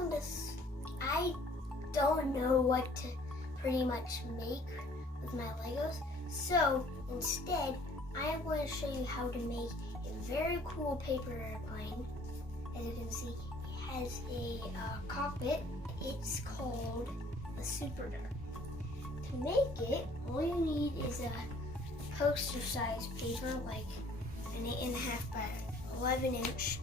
welcome to. I don't know what to pretty much make with my Legos, so instead I'm going to show you how to make a very cool paper airplane. As you can see, it has a cockpit. It's called a Super Dart. To make it, all you need is a poster-sized paper, like an 8.5 by 11-inch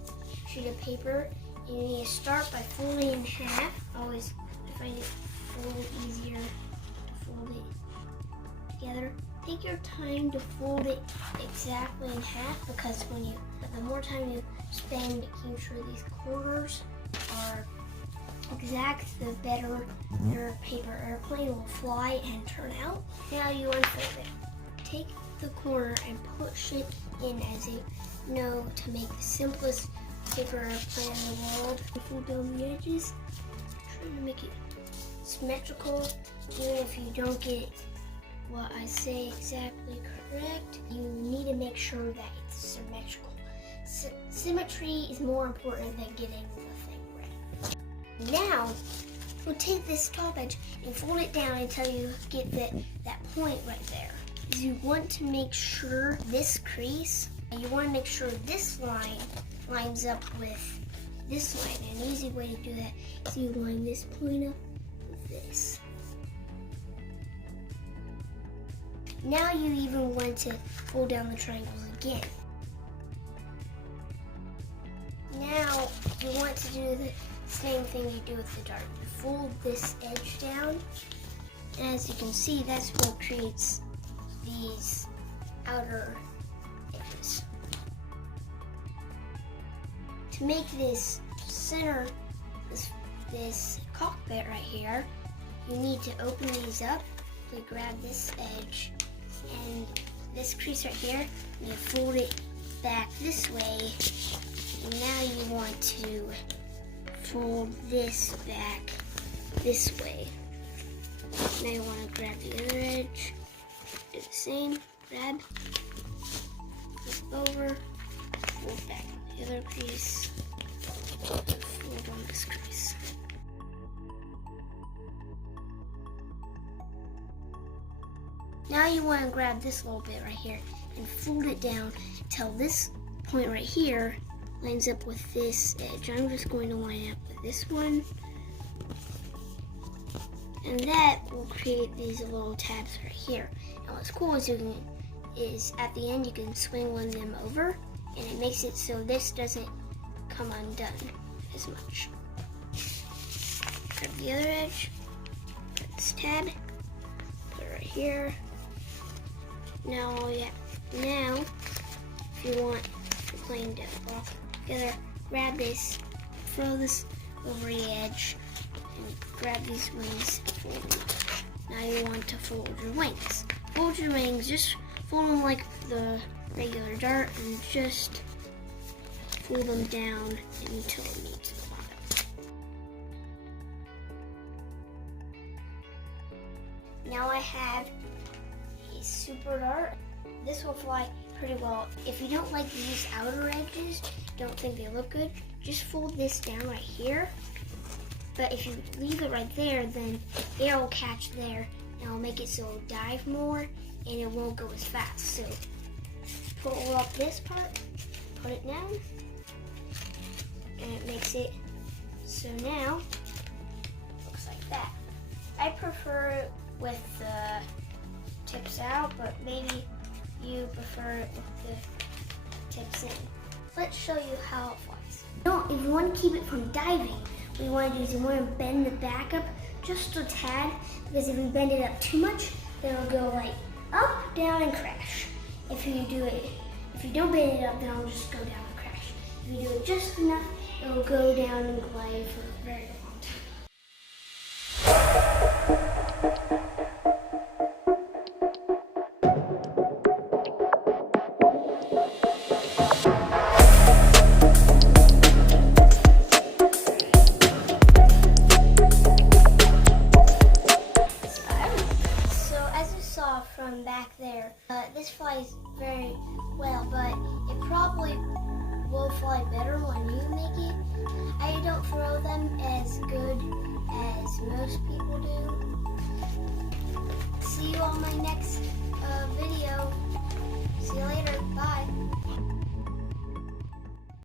sheet of paper. You need to start by folding in half. Always, I find it a little easier to fold it together. Take your time to fold it exactly in half, because the more time you spend making sure these corners are exact, the better your paper airplane will fly and turn out. Now you unfold it. Take the corner and push it in as you know to make the simplest paper airplane in the world. Fold down the edges. Try to make it symmetrical. Even if you don't get what I say exactly correct, you need to make sure that it's symmetrical. Symmetry is more important than getting the thing right. Now, we'll take this top edge and fold it down until you get that point right there. You want to make sure this crease, and you want to make sure this line lines up with this line. An easy way to do that is you line this point up with this. Now you even want to fold down the triangle again. Now you want to do the same thing you do with the dart. You fold this edge down, and as you can see, that's what creates these outer edges. To make this center, this cockpit right here, you need to open these up. You grab this edge and this crease right here, you fold it back this way. And now you want to fold this back this way. Now you want to grab the other edge, do the same, grab, flip over, fold back the other crease, fold on this crease. Now you want to grab this little bit right here and fold it down till this point right here lines up with this edge. I'm just going to line up with this one. And that will create these little tabs right here. And what's cool is at the end you can swing one of them over, and it makes it so this doesn't come undone as much. Grab the other edge, put this tab, put it right here. Now if you want your plane to fall together, grab this, throw this over the edge, and grab these wings, fold them. Now you want to fold your wings. Fold your wings, just fold them like the regular dart, and just fold them down until it meets the bottom. Now I have a Super Dart. This will fly pretty well. If you don't like these outer edges, don't think they look good, just fold this down right here. But if you leave it right there, then air will catch there, and it'll make it so it'll dive more, and it won't go as fast. So pull up this part, put it down, and it makes it so now it looks like that. I prefer it with the tips out, but maybe you prefer it with the tips in. Let's show you how it flies. If you want to keep it from diving, what you want to do is you want to bend the back up just a tad, because if you bend it up too much, then it'll go like up, down, and crash. If you don't bend it up, then it'll just go down and crash. If you do it just enough, it'll go down and glide for a very long time. From back there, this flies very well, but it probably will fly better when you make it. I don't throw know them as good as most people do. See you on my next video.